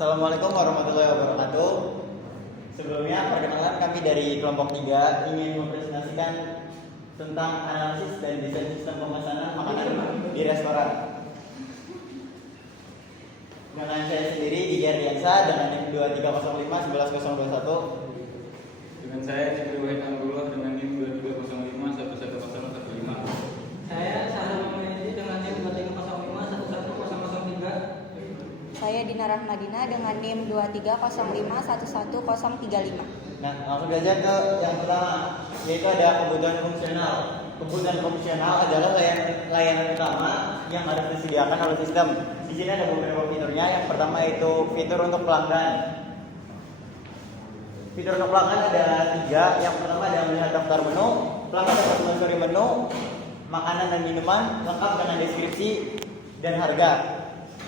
Assalamualaikum warahmatullahi wabarakatuh. Sebelumnya, perkenalan kami dari kelompok 3 ingin mempresentasikan tentang analisis dan desain sistem pemesanan makanan di restoran. Dengan saya sendiri, Dijar Diansa, dengan NIM 2305 11021. Dengan saya Cikri Wahid Amrullah dengan NIM 2305 11015. Saya Sahrul Muhammadi dengan NIM 2305 11003. Saya Dina Rahmadina dengan NIM 2305 11035. Nah, langsung saja ke yang pertama, yaitu ada kebutuhan fungsional. Kebutuhan fungsional adalah layanan utama yang harus disediakan oleh sistem. Di sini ada beberapa fiturnya. Yang pertama itu fitur untuk pelanggan. Fitur untuk pelanggan ada 3. Yang pertama ada melihat daftar menu. Pelanggan dapat menelusuri menu, makanan dan minuman lengkap dengan deskripsi dan harga.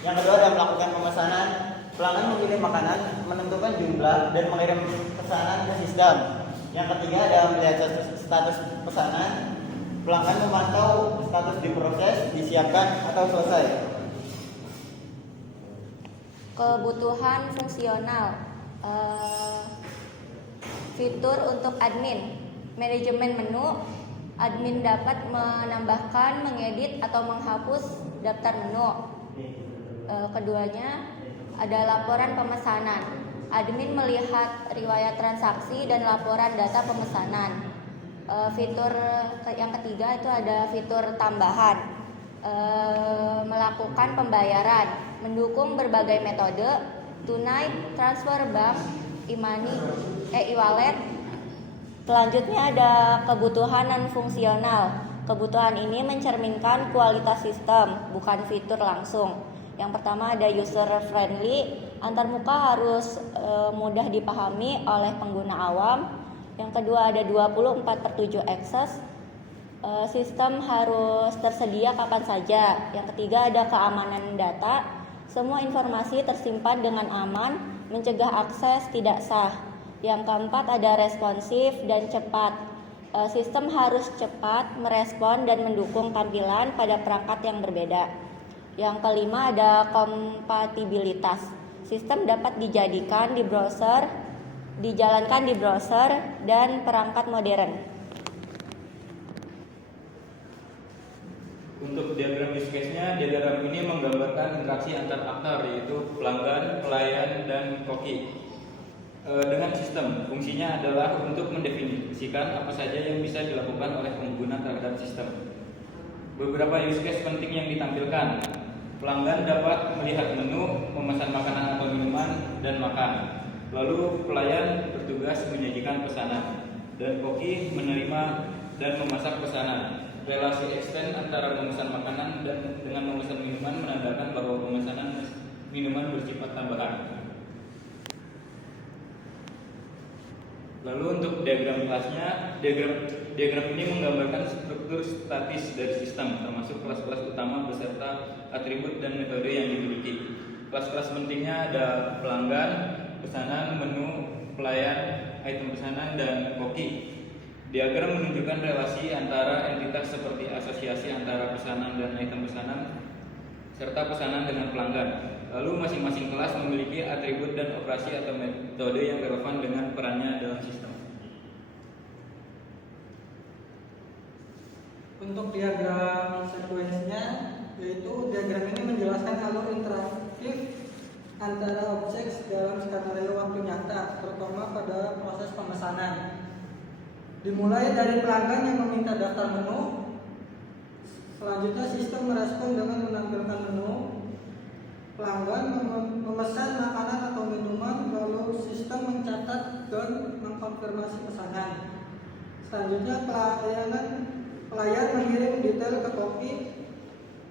Yang kedua ada melakukan pemesanan. Pelanggan memilih makanan, menentukan jumlah dan mengirim pesanan ke sistem. Yang ketiga ada melihat status pesanan. Pelanggan memantau status diproses, disiapkan atau selesai. Kebutuhan fungsional. Fitur untuk admin. Manajemen menu. Admin dapat menambahkan, mengedit atau menghapus daftar menu. Keduanya ada laporan pemesanan. Admin melihat riwayat transaksi dan laporan data pemesanan. Fitur yang ketiga itu ada fitur tambahan. Melakukan pembayaran, mendukung berbagai metode, tunai, transfer bank, e-money, e-wallet. Selanjutnya ada kebutuhan non fungsional. Kebutuhan ini mencerminkan kualitas sistem, bukan fitur langsung. Yang pertama ada user friendly, antarmuka harus mudah dipahami oleh pengguna awam. Yang kedua ada 24/7 akses, sistem harus tersedia kapan saja. Yang ketiga ada keamanan data, semua informasi tersimpan dengan aman, mencegah akses tidak sah. Yang keempat ada responsif dan cepat, sistem harus cepat merespon dan mendukung tampilan pada perangkat yang berbeda. Yang kelima ada kompatibilitas. Sistem dapat dijalankan di browser dan perangkat modern. Untuk diagram use case-nya, diagram ini menggambarkan interaksi antar aktor yaitu pelanggan, pelayan, dan koki. Dengan sistem, fungsinya adalah untuk mendefinisikan apa saja yang bisa dilakukan oleh pengguna terhadap sistem. Beberapa use case penting yang ditampilkan. Pelanggan dapat melihat menu, memesan makanan atau minuman, dan makan. Lalu pelayan bertugas menyajikan pesanan, dan koki menerima dan memasak pesanan. Relasi extend antara pemesan makanan dan dengan memesan minuman menandakan bahwa pemesanan minuman bersifat tambahan. Lalu untuk diagram kelasnya, diagram ini menggambarkan struktur statis dari sistem, termasuk kelas-kelas utama beserta atribut dan metode yang dimiliki. Kelas-kelas pentingnya ada pelanggan, pesanan, menu, pelayan, item pesanan, dan koki. Diagram menunjukkan relasi antara entitas seperti asosiasi antara pesanan dan item pesanan, serta pesanan dengan pelanggan. Lalu masing-masing kelas memiliki atribut dan operasi atau metode yang relevan dengan perannya dalam sistem. Untuk diagram sekuensinya, yaitu diagram ini menjelaskan alur interaktif antara objek dalam skenario waktu nyata, terutama pada proses pemesanan. Dimulai dari pelanggan yang meminta daftar menu, selanjutnya sistem merespon dengan menampilkan menu. Pelanggan memesan makanan atau minuman, lalu sistem mencatat dan mengkonfirmasi pesanan. Selanjutnya pelayan mengirim detail ke koki.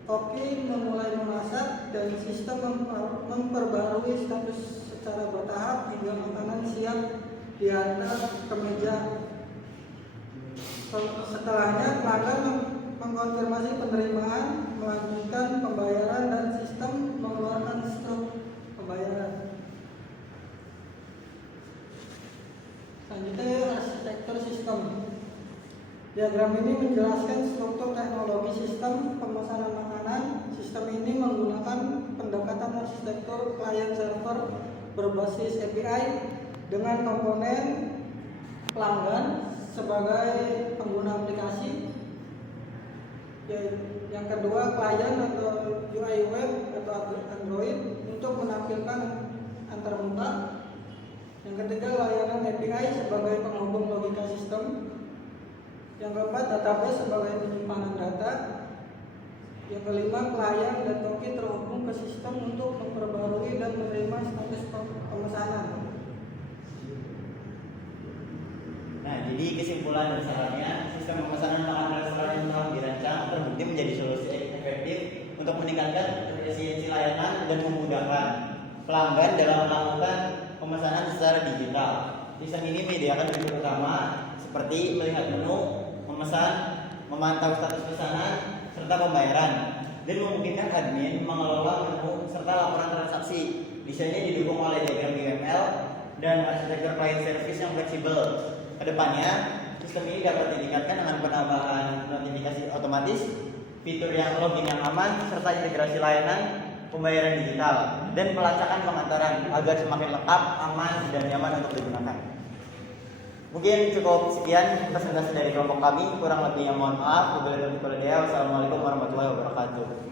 Koki memulai memasak dan sistem memperbarui status secara bertahap hingga makanan siap diantar ke meja. Setelahnya pelanggan mengkonfirmasi penerimaan, melanjutkan pembayaran, dan sistem mengeluarkan stok pembayaran. Selanjutnya arsitektur sistem. Diagram ini menjelaskan struktur teknologi sistem pemesanan makanan, sistem ini menggunakan pendekatan arsitektur client server berbasis API dengan komponen pelanggan sebagai pengguna aplikasi. Yang kedua, klien atau UI web atau Android untuk menampilkan antarmuka. Yang ketiga, layanan API sebagai penghubung logika sistem. Yang keempat, database sebagai penyimpanan data. Yang kelima, klien dan toki terhubung ke sistem untuk memperbarui dan menerima status pemesanan. Nah, jadi kesimpulan dasarnya, sistem pemesanan makanan restoran yang telah dirancang terbukti menjadi solusi efektif untuk meningkatkan efisiensi layanan dan memudahkan pelanggan dalam melakukan pemesanan secara digital. Sistem ini menyediakan fitur utama seperti melihat menu, memesan, memantau status pesanan, serta pembayaran, dan memungkinkan admin mengelola menu serta laporan transaksi. Desainnya didukung oleh diagram UML dan arsitektur client service yang fleksibel. Kedepannya, sistem ini dapat ditingkatkan dengan penambahan notifikasi otomatis, fitur yang login yang aman, serta integrasi layanan pembayaran digital dan pelacakan pengantaran agar semakin lengkap, aman, dan nyaman untuk digunakan. Mungkin cukup sekian presentasi dari kelompok kami. Kurang lebihnya mohon maaf. Wassalamualaikum warahmatullahi wabarakatuh.